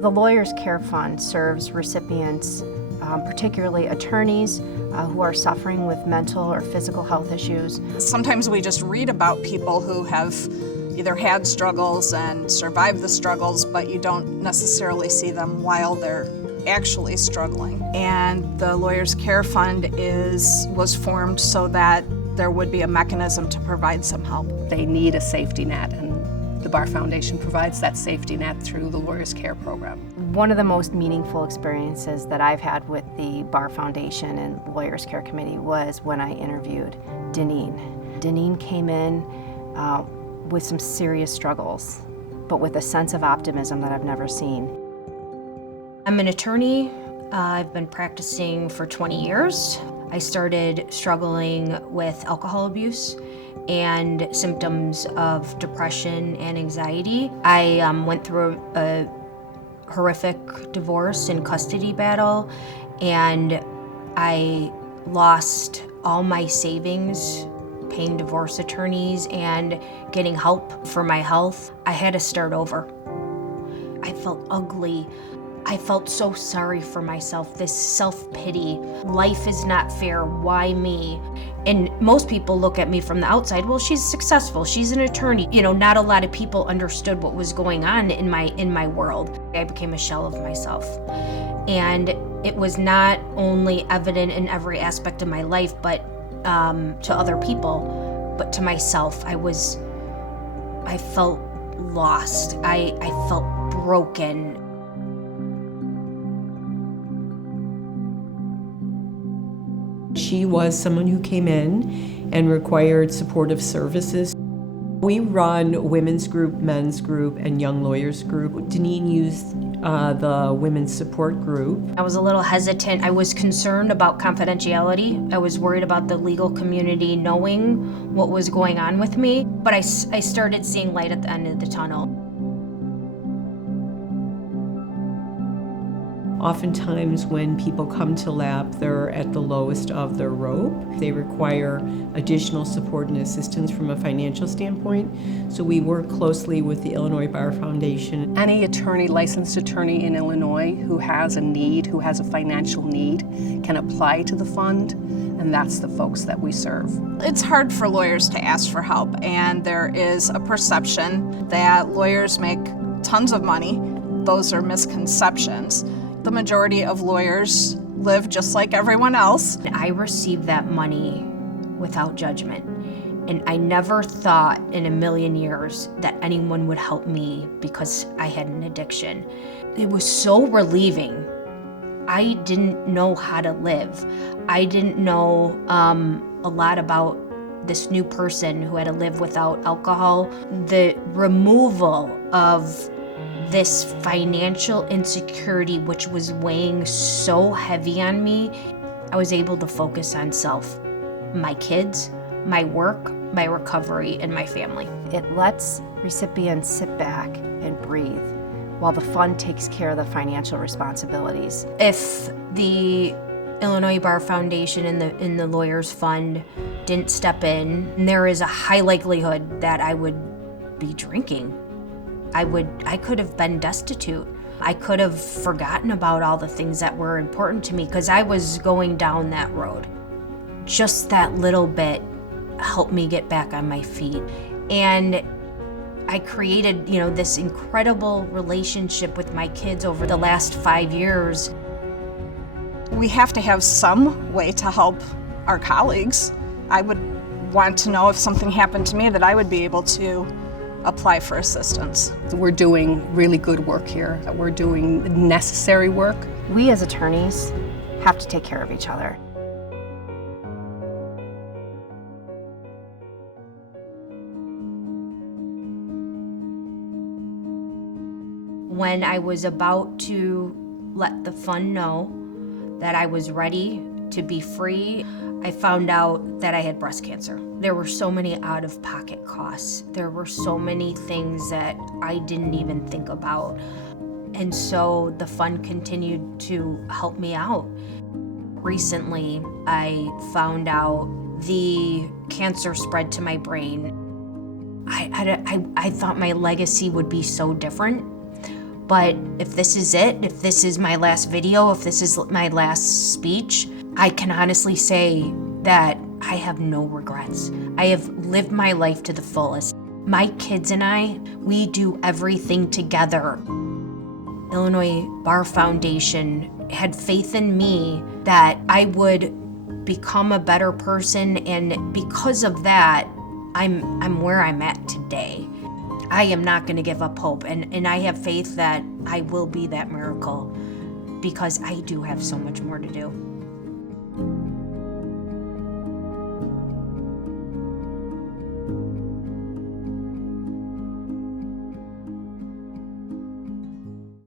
The Lawyers Care Fund serves recipients, particularly attorneys who are suffering with mental or physical health issues. Sometimes we just read about people who have either had struggles and survived the struggles, but you don't necessarily see them while they're actually struggling. And the Lawyers Care Fund was formed so that there would be a mechanism to provide some help. They need a safety net, and the Bar Foundation provides that safety net through the Lawyers Care program. One of the most meaningful experiences that I've had with the Bar Foundation and Lawyers Care Committee was when I interviewed Deneen. Deneen came in with some serious struggles, but with a sense of optimism that I've never seen. I'm an attorney. I've been practicing for 20 years. I started struggling with alcohol abuse and symptoms of depression and anxiety. I went through a horrific divorce and custody battle, and I lost all my savings paying divorce attorneys and getting help for my health. I had to start over. I felt ugly. I felt so sorry for myself, this self-pity. Life is not fair, why me? And most people look at me from the outside, well, she's successful, she's an attorney. You know, not a lot of people understood what was going on in my world. I became a shell of myself. And it was not only evident in every aspect of my life, but to other people, but to myself. I felt lost. I felt broken. She was someone who came in and required supportive services. We run women's group, men's group, and young lawyers group. Deneen used the women's support group. I was a little hesitant. I was concerned about confidentiality. I was worried about the legal community knowing what was going on with me, but I started seeing light at the end of the tunnel. Oftentimes when people come to LAP, they're at the lowest of their rope. They require additional support and assistance from a financial standpoint. So we work closely with the Illinois Bar Foundation. Any attorney, licensed attorney in Illinois who has a need, who has a financial need, can apply to the fund, and that's the folks that we serve. It's hard for lawyers to ask for help, and there is a perception that lawyers make tons of money. Those are misconceptions. The majority of lawyers live just like everyone else. I received that money without judgment, and I never thought in a million years that anyone would help me because I had an addiction. It was so relieving. I didn't know how to live. I didn't know a lot about this new person who had to live without alcohol. The removal of this financial insecurity, which was weighing so heavy on me, I was able to focus on self, my kids, my work, my recovery, and my family. It lets recipients sit back and breathe while the fund takes care of the financial responsibilities. If the Illinois Bar Foundation and the Lawyers Fund didn't step in, there is a high likelihood that I would be drinking. I could have been destitute. I could have forgotten about all the things that were important to me because I was going down that road. Just that little bit helped me get back on my feet. And I created, this incredible relationship with my kids over the last 5 years. We have to have some way to help our colleagues. I would want to know if something happened to me that I would be able to apply for assistance. We're doing really good work here. We're doing necessary work. We as attorneys have to take care of each other. When I was about to let the fund know that I was ready to be free, I found out that I had breast cancer. There were so many out-of-pocket costs. There were so many things that I didn't even think about. And so the fund continued to help me out. Recently, I found out the cancer spread to my brain. I thought my legacy would be so different, But if this is it, if this is my last video, if this is my last speech, I can honestly say that I have no regrets. I have lived my life to the fullest. My kids and I, we do everything together. Illinois Bar Foundation had faith in me that I would become a better person, and because of that, I'm where I'm at today. I am not going to give up hope, and I have faith that I will be that miracle, because I do have so much more to do.